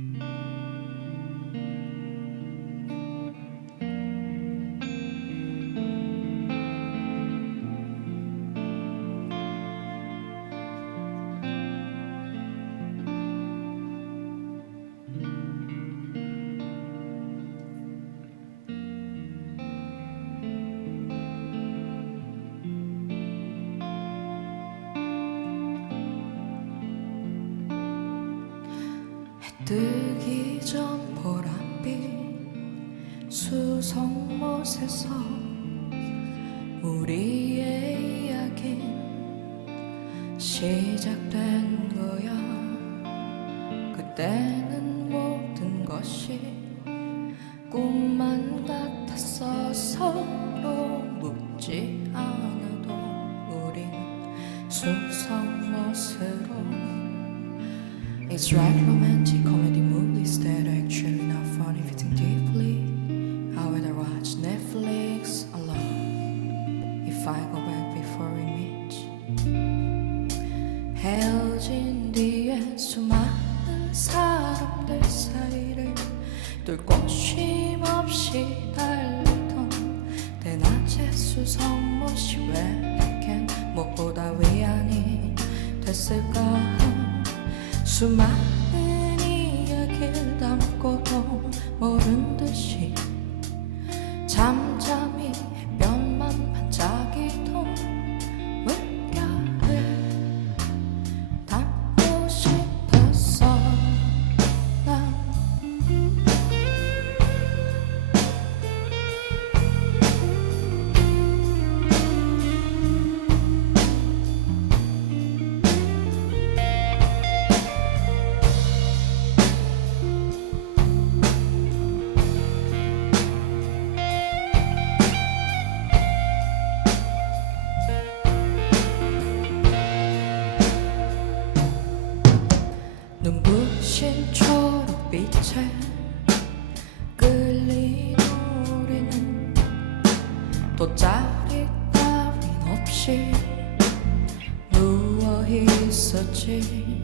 Mm-hmm. 뜨기 전 보랏빛 수성못에서 우리의 이야긴 시작된 거야. 그때는 모든 것이 꿈만 같았어 서로 묻지 않아도 우린 수성못으로 It's right romantic 뚫고 쉼없이 달리던 대낮에 수성못이 왜 이렇게 무엇보다 위안이 됐을까? 수많은 이야기를 담고도 모른 듯이 빛에 끌린 우리는 돗자리 따윈 없이 누워 있었지.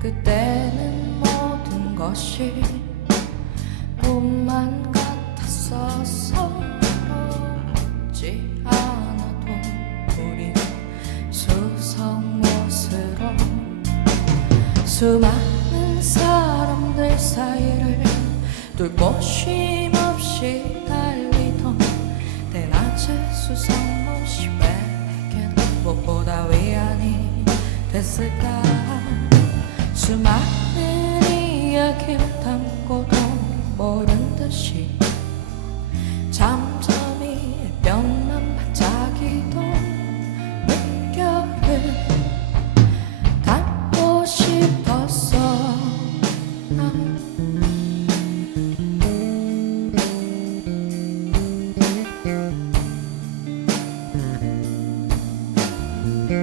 그때는 모든 것이 꿈만 같았어 서로 묻지 않아도 우린 수성못으로 수많은 사람 들 사이를 뚫고 쉼 없이 달리던 대낮에 수성못이 왜겐 무엇보다 위안이 됐을까? 수많은 이야기를 담고도 모른 듯이 It's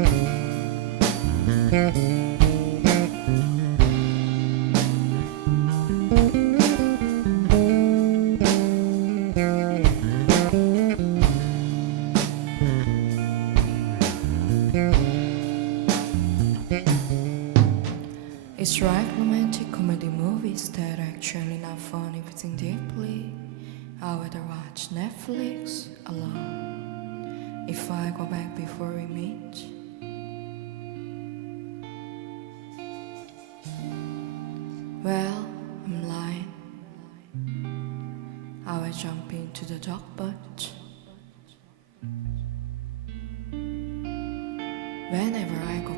right romantic comedy movies that are actually not funny if you think deeply. I would watch Netflix alone if I go back before we meet. I jump into the dark, but whenever I go